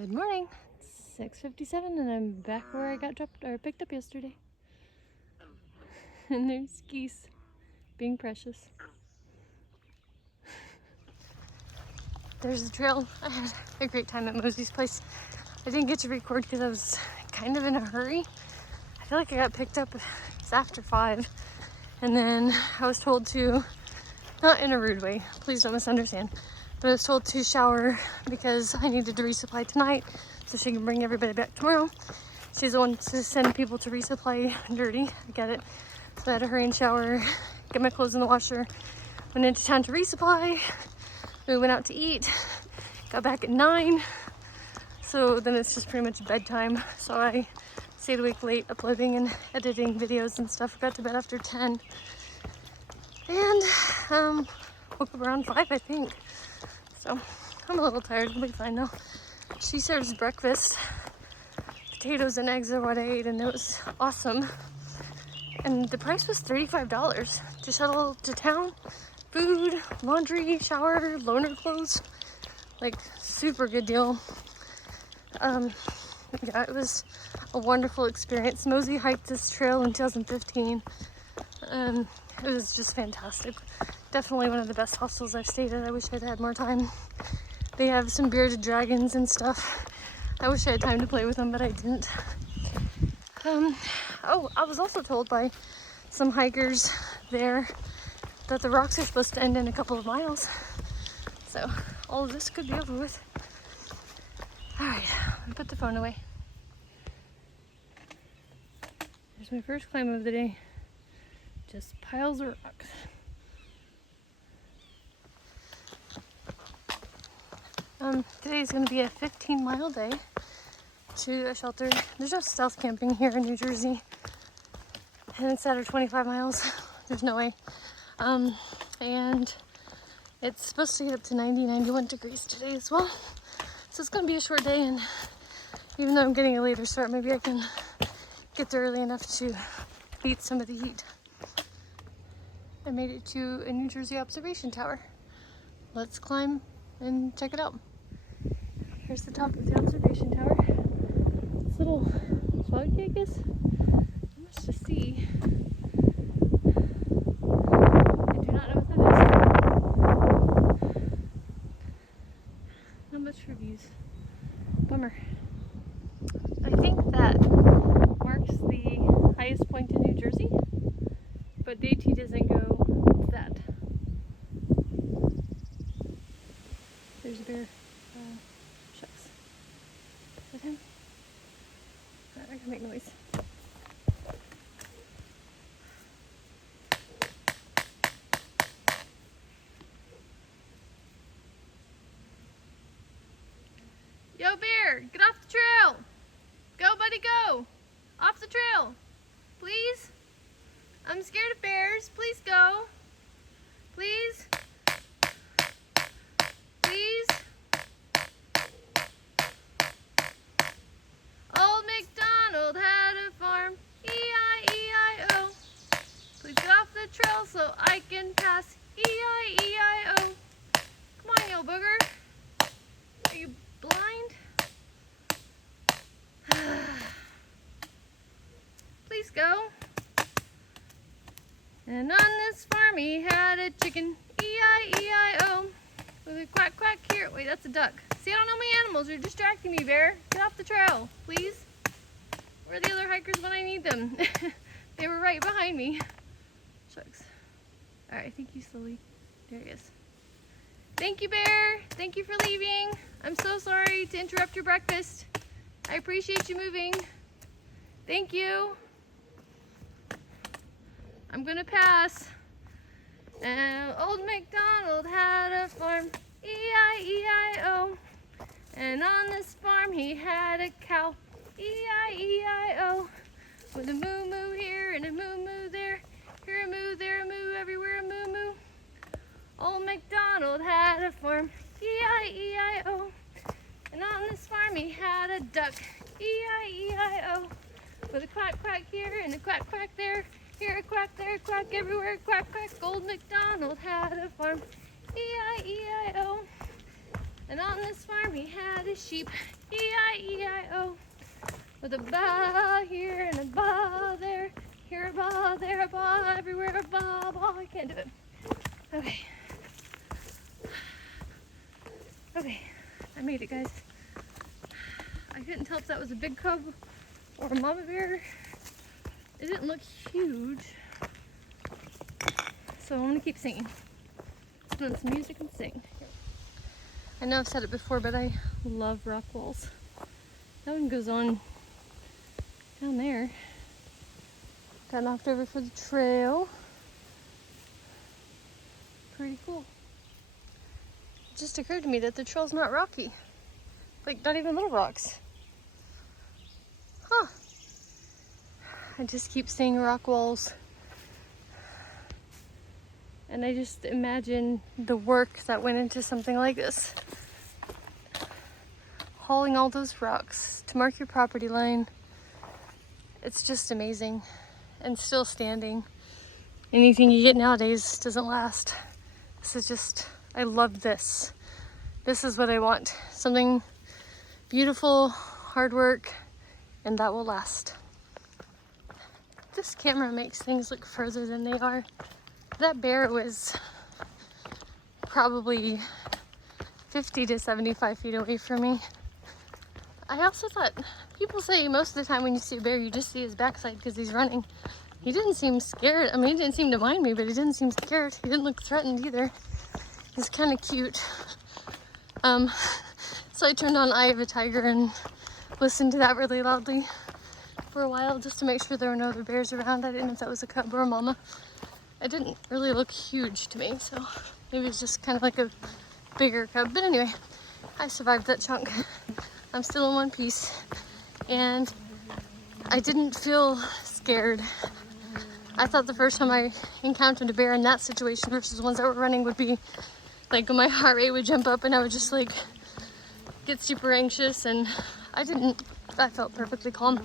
Good morning. It's 6:57 and I'm back where I got dropped or picked up yesterday. And there's geese being precious. There's a trail. I had a great time at Mosey's place. I didn't get to record because I was kind of in a hurry. I feel like I got picked up, it's after 5. And then I was told to, not in a rude way, please don't misunderstand, but I was told to shower because I needed to resupply tonight so she can bring everybody back tomorrow. She's the one to send people to resupply dirty, I get it. So I had to hurry and shower, get my clothes in the washer, went into town to resupply. We went out to eat, got back at 9. So then it's just pretty much bedtime. So I stayed awake late uploading and editing videos and stuff. Got to bed after 10. And woke up around 5, I think. So I'm a little tired, I'll be fine though. She serves breakfast. Potatoes and eggs are what I ate and it was awesome. And the price was $35 to shuttle to town. Food, laundry, shower, loaner clothes. Like, super good deal. Yeah, it was a wonderful experience. Mosey hiked this trail in 2015. It was just fantastic. Definitely one of the best hostels I've stayed at. I wish I'd had more time. They have some bearded dragons and stuff. I wish I had time to play with them, but I didn't. Oh, I was also told by some hikers there that the rocks are supposed to end in a couple of miles. So all of this could be over with. All right, I'll put the phone away. Here's my first climb of the day. Just piles of rocks. Today is going to be a 15-mile day to a shelter. There's no stealth camping here in New Jersey. And it's at 25 miles. There's no way. And it's supposed to get up to 91 degrees today as well. So it's going to be a short day, and even though I'm getting a later start, maybe I can get there early enough to beat some of the heat. I made it to a New Jersey observation tower. Let's climb and check it out. Here's the top of the observation tower. It's a little foggy, I guess. Not much to see. I do not know what that is. Not much for views. Bummer. I think that marks the highest point in New Jersey, but the AT doesn't go to that. There's a bear. Shucks. Is that him? I can make noise. Yo, bear, get off the trail. Go, buddy, go. Off the trail. Please. I'm scared of bears. Please go. Please. Please. Old Macdonald had a farm. E-I-E-I-O. Please get off the trail so I can pass. E-I-E-I-O. Come on, you booger. Are you blind? Please go. And on this farm he had a chicken. E-I-E-I-O. With a quack quack here. Wait, that's a duck. See, I don't know my animals. You're distracting me, bear. Get off the trail, please. Where are the other hikers when I need them? They were right behind me. Shucks. Alright, I think you slowly. There he is. Thank you, bear. Thank you for leaving. I'm so sorry to interrupt your breakfast. I appreciate you moving. Thank you. I'm gonna pass. Old Macdonald had a farm, E-I-E-I-O. And on this farm he had a cow, E-I-E-I-O. With a moo-moo here and a moo-moo there. Here a moo, there a moo, everywhere a moo-moo. Old Macdonald had a farm, E-I-E-I-O. And on this farm he had a duck, E-I-E-I-O. With a quack quack here and a quack quack there. Here a quack, there a quack, everywhere a quack quack. Old Macdonald had a farm, E-I-E-I-O. And on this farm he had a sheep, E-I-E-I-O, with a ba here and a ba there, here a ba, there a ba, everywhere a ba, ba. I can't do it. Okay. Okay, I made it, guys. I couldn't tell if that was a big cub or a mama bear. It didn't look huge. So I'm gonna keep singing. Put on some music and sing. I know I've said it before, but I love rock walls. That one goes on down there. Got knocked over for the trail. Pretty cool. It just occurred to me that the trail's not rocky. Like, not even little rocks. Huh. I just keep seeing rock walls. And I just imagine the work that went into something like this. Hauling all those rocks to mark your property line. It's just amazing. And still standing. Anything you get nowadays doesn't last. This is just, I love this. This is what I want. Something beautiful, hard work, and that will last. This camera makes things look further than they are. That bear was probably 50 to 75 feet away from me. I also thought, people say most of the time when you see a bear, you just see his backside because he's running. He didn't seem scared. I mean, he didn't seem to mind me, but he didn't seem scared. He didn't look threatened either. He's kind of cute. So I turned on Eye of a Tiger and listened to that really loudly for a while just to make sure there were no other bears around. I didn't know if that was a cub or a mama. It didn't really look huge to me, so maybe it's just kind of like a bigger cub. But anyway, I survived that chunk. I'm still in one piece, and I didn't feel scared. I thought the first time I encountered a bear in that situation versus the ones that were running would be like my heart rate would jump up and I would just like get super anxious, and I didn't. I felt perfectly calm.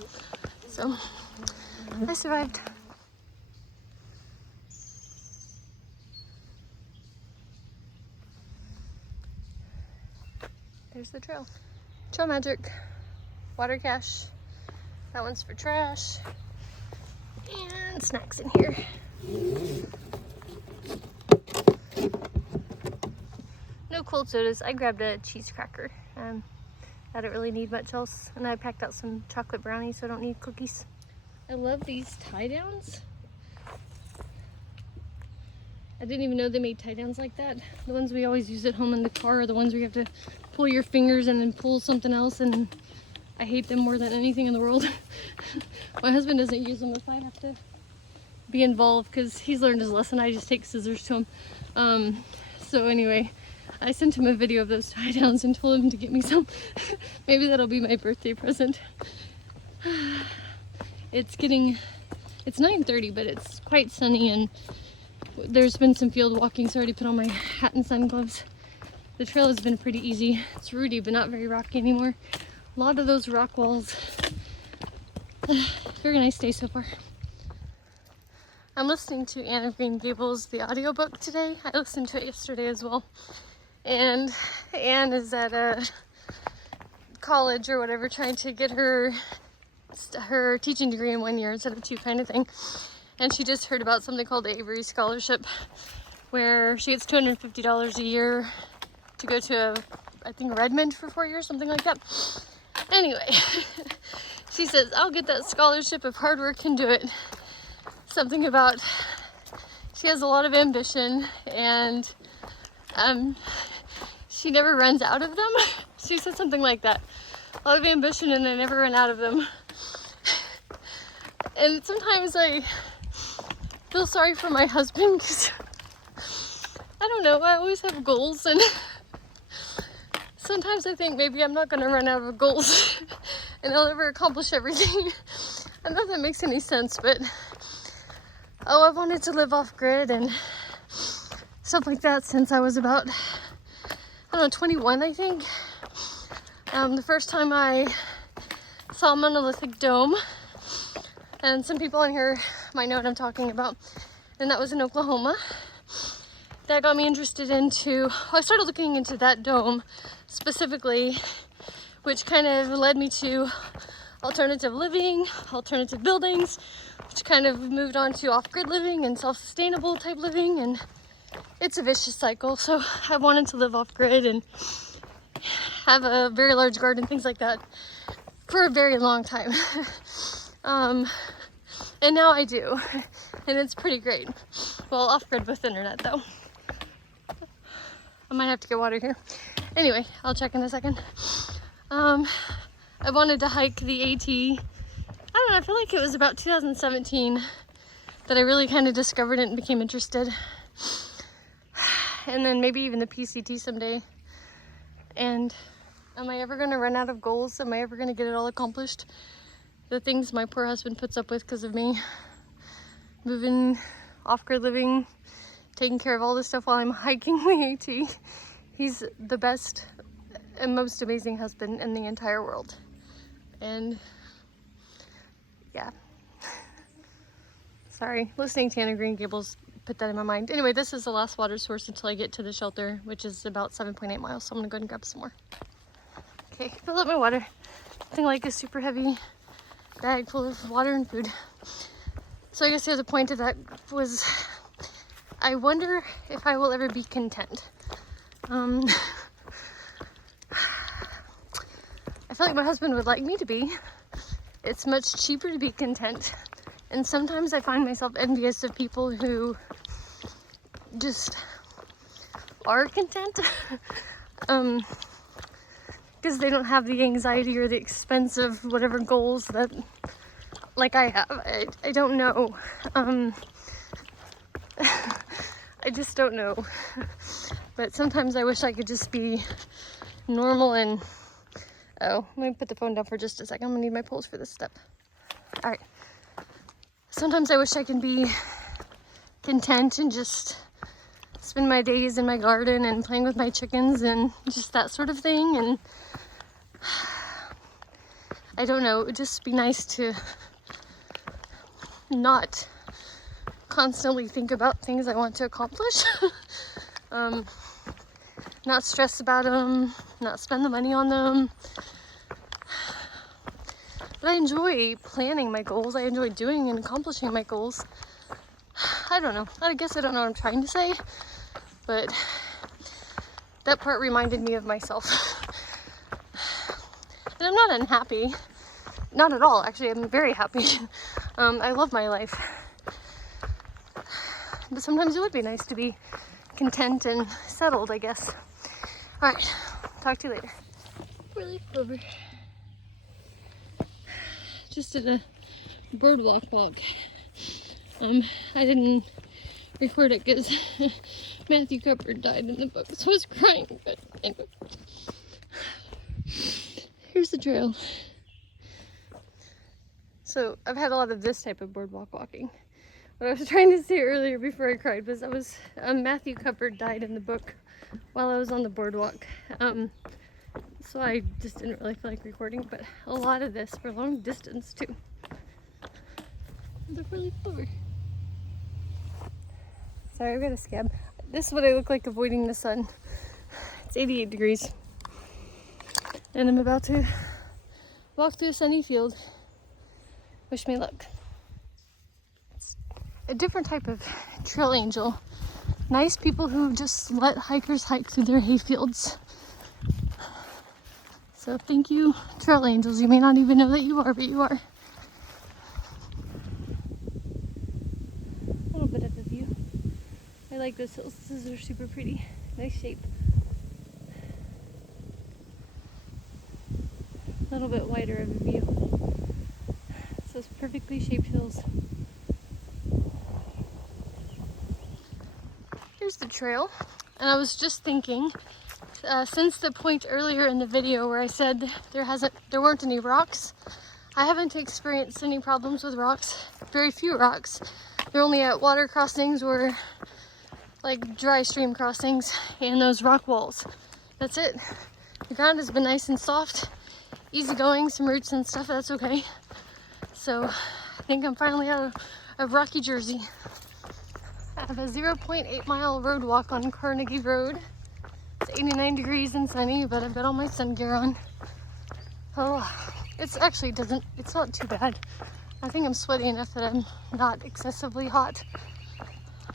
So I survived. There's the trail. Trail magic. Water cache. That one's for trash. And snacks in here. No cold sodas. I grabbed a cheese cracker. I don't really need much else. And I packed out some chocolate brownies, so I don't need cookies. I love these tie downs. I didn't even know they made tie downs like that. The ones we always use at home in the car are the ones where you have to pull your fingers and then pull something else, and I hate them more than anything in the world. My husband doesn't use them if I have to be involved because he's learned his lesson. I just take scissors to him. So anyway, I sent him a video of those tie downs and told him to get me some. Maybe that'll be my birthday present. It's 9:30, but it's quite sunny, and there's been some field walking, so I already put on my hat and sun gloves. The trail has been pretty easy. It's rooty, but not very rocky anymore. A lot of those rock walls. Very nice day so far. I'm listening to Anne of Green Gables, the audiobook today. I listened to it yesterday as well. And Anne is at a college or whatever trying to get her teaching degree in 1 year instead of 2 kind of thing. And she just heard about something called the Avery Scholarship, where she gets $250 a year to go to, I think, Redmond for 4 years, something like that. Anyway, she says, I'll get that scholarship if hard work can do it. Something about, she has a lot of ambition, and she never runs out of them. She said something like that. A lot of ambition, and I never run out of them. And sometimes I feel sorry for my husband because I don't know, I always have goals, and sometimes I think maybe I'm not going to run out of goals and I'll never accomplish everything. I don't know if that makes any sense, but I wanted to live off grid and stuff like that since I was about, 21, I think. The first time I saw a monolithic dome, and some people in here might know what I'm talking about, and that was in Oklahoma. That got me interested into, I started looking into that dome specifically, which kind of led me to alternative living, alternative buildings, which kind of moved on to off-grid living and self-sustainable type living, and it's a vicious cycle. So I wanted to live off-grid and have a very large garden, things like that, for a very long time. And now I do, and it's pretty great. Well, off-grid with internet though. I might have to get water here. Anyway, I'll check in a second. I wanted to hike the AT. I don't know, I feel like it was about 2017 that I really kind of discovered it and became interested. And then maybe even the PCT someday. And am I ever gonna run out of goals? Am I ever gonna get it all accomplished? The things my poor husband puts up with because of me moving, off-grid living, taking care of all this stuff while I'm hiking the AT. He's the best and most amazing husband in the entire world. And yeah. Sorry, listening to Anna Green Gables put that in my mind. Anyway, this is the last water source until I get to the shelter, which is about 7.8 miles. So I'm gonna go ahead and grab some more. Okay, fill up my water. Nothing like a super heavy bag full of water and food. So I guess the other point of that was, I wonder if I will ever be content. I feel like my husband would like me to be. It's much cheaper to be content. And sometimes I find myself envious of people who just are content. Because they don't have the anxiety or the expense of whatever goals that, like I have. I don't know. I just don't know. But sometimes I wish I could just be normal and... Oh, let me put the phone down for just a second. I'm gonna need my pulse for this step. All right. Sometimes I wish I can be content and just spend my days in my garden and playing with my chickens and just that sort of thing. And I don't know, it would just be nice to not constantly think about things I want to accomplish. Not stress about them, not spend the money on them. But I enjoy planning my goals. I enjoy doing and accomplishing my goals. I don't know. I guess I don't know what I'm trying to say, but that part reminded me of myself. And I'm not unhappy. Not at all, actually. I'm very happy. I love my life. But sometimes it would be nice to be content and settled, I guess. All right, talk to you later. Really over. Just did a bird walk. I didn't record it because Matthew Cupboard died in the book, so I was crying, but anyway. Here's the trail. So I've had a lot of this type of boardwalk walking. What I was trying to say earlier before I cried was Matthew Cupboard died in the book while I was on the boardwalk. So I just didn't really feel like recording, but a lot of this for long distance too. They're really clever. Sorry, I've got a scab. This is what I look like avoiding the sun. It's 88 degrees. And I'm about to walk through a sunny field. Wish me luck. It's a different type of trail angel. Nice people who just let hikers hike through their hayfields. So thank you, trail angels. You may not even know that you are, but you are. A little bit of a view. I like those hills. These are super pretty. Nice shape. A little bit wider of a view. So it's perfectly shaped hills. Here's the trail. And I was just thinking, since the point earlier in the video where I said there weren't any rocks, I haven't experienced any problems with rocks. Very few rocks. They're only at water crossings or like dry stream crossings and those rock walls. That's it. The ground has been nice and soft, easy going, some roots and stuff, that's okay. So I think I'm finally out of rocky Jersey. I have a 0.8 mile road walk on Carnegie Road. It's 89 degrees and sunny, but I've got all my sun gear on. Oh, it's not too bad. I think I'm sweaty enough that I'm not excessively hot,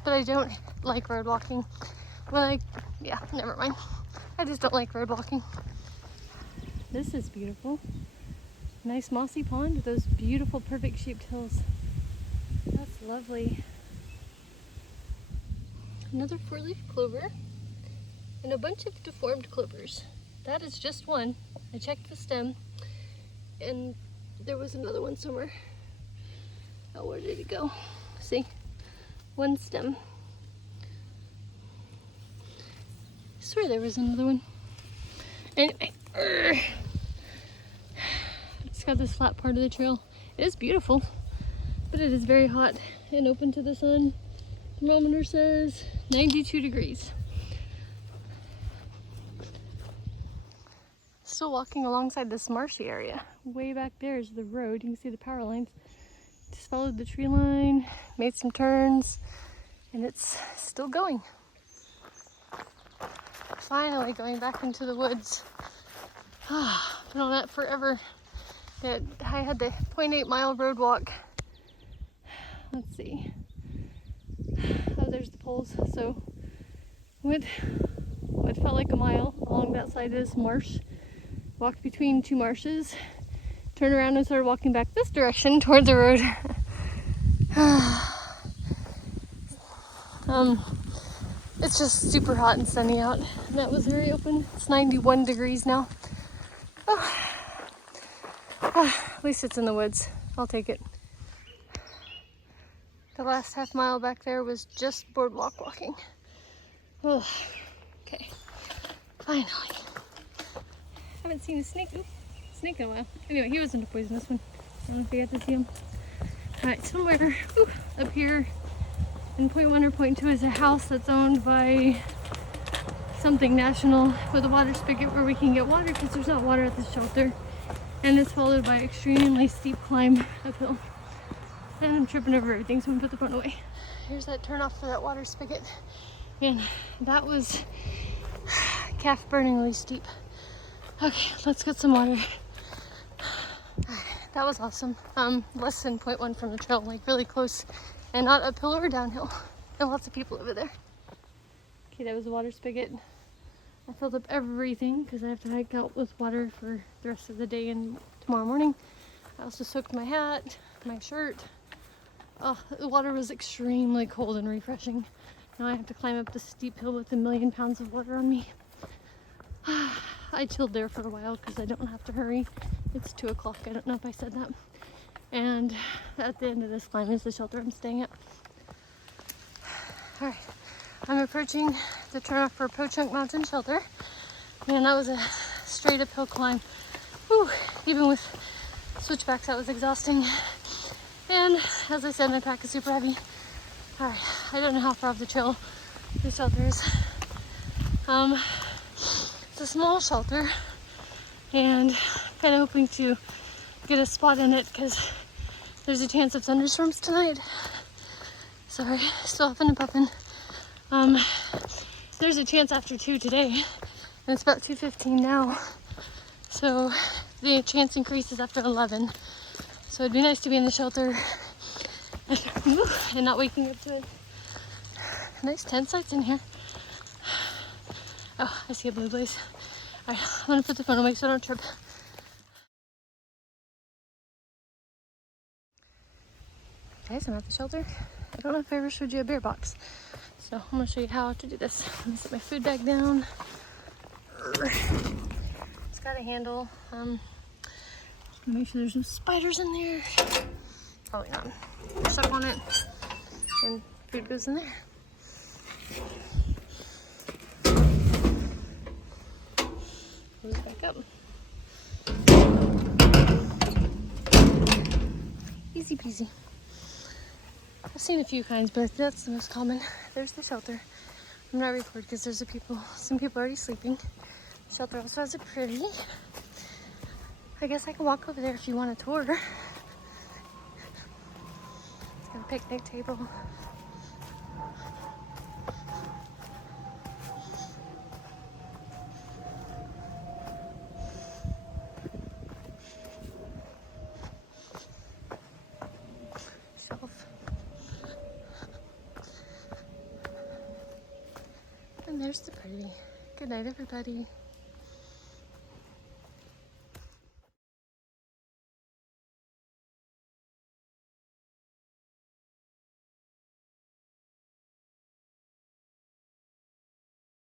but I don't like road walking. Yeah, never mind. I just don't like road walking. This is beautiful. Nice mossy pond with those beautiful perfect shaped hills. That's lovely. Another four-leaf clover and a bunch of deformed clovers. That is just one. I checked the stem and there was another one somewhere. Oh, where did it go? See, one stem. I swear there was another one. Anyway, it's got this flat part of the trail. It is beautiful, but it is very hot and open to the sun. Thermometer says 92 degrees. Still walking alongside this marshy area. Way back there is the road. You can see the power lines. Just followed the tree line, made some turns, and it's still going. Finally going back into the woods. Been on that forever. I had the 0.8 mile road walk. Let's see. Oh, there's the poles. So went what felt like a mile along that side of this marsh. Walked between two marshes. Turned around and started walking back this direction toward the road. It's just super hot and sunny out. And that was very open. It's 91 degrees now. At least it's in the woods. I'll take it. The last half mile back there was just boardwalk walking. Oh, okay. Finally. Haven't seen a snake in a while. Anyway, he wasn't a poisonous one. I don't know if you got to see him. Alright, somewhere up here in 0.1 or 0.2 is a house that's owned by something national with a water spigot where we can get water because there's not water at the shelter. And it's followed by extremely steep climb uphill. And I'm tripping over everything, so I'm gonna put the phone away. Here's that turnoff for that water spigot. Man, that was calf-burningly steep. Okay, let's get some water. That was awesome. Less than 0.1 from the trail, like really close, and not uphill or downhill. And lots of people over there. Okay, that was the water spigot. I filled up everything because I have to hike out with water for the rest of the day and tomorrow morning. I also soaked my hat, my shirt. Oh, the water was extremely cold and refreshing. Now I have to climb up this steep hill with 1,000,000 pounds of water on me. I chilled there for a while because I don't have to hurry. It's 2 o'clock. I don't know if I said that. And at the end of this climb is the shelter I'm staying at. Alright, I'm approaching the turnoff for Pochuck Mountain Shelter. Man, that was a straight uphill climb. Whew, even with switchbacks, that was exhausting. And as I said, my pack is super heavy. Alright, I don't know how far off the trail the shelter is. It's a small shelter, and kind of hoping to get a spot in it because there's a chance of thunderstorms tonight. Sorry, still huffing and puffing. There's a chance after 2 today, and it's about 2:15 now. So the chance increases after 11. So it'd be nice to be in the shelter and not waking up to it. Nice tent sites in here. Oh, I see a blue blaze. Alright, I'm gonna put the phone away so I don't trip. Okay, so I'm at the shelter. I don't know if I ever showed you a bear box. So I'm gonna show you how to do this. I'm gonna set my food bag down. It's got a handle. Make sure there's no spiders in there. Probably not. Push up on it and food goes in there. Close it back up. Easy peasy. I've seen a few kinds, but that's the most common. There's the shelter. I'm not recording because there's some people already sleeping. The shelter also has a privy. I guess I can walk over there if you want a tour. It's got a picnic table. there's the pretty. Good night, everybody.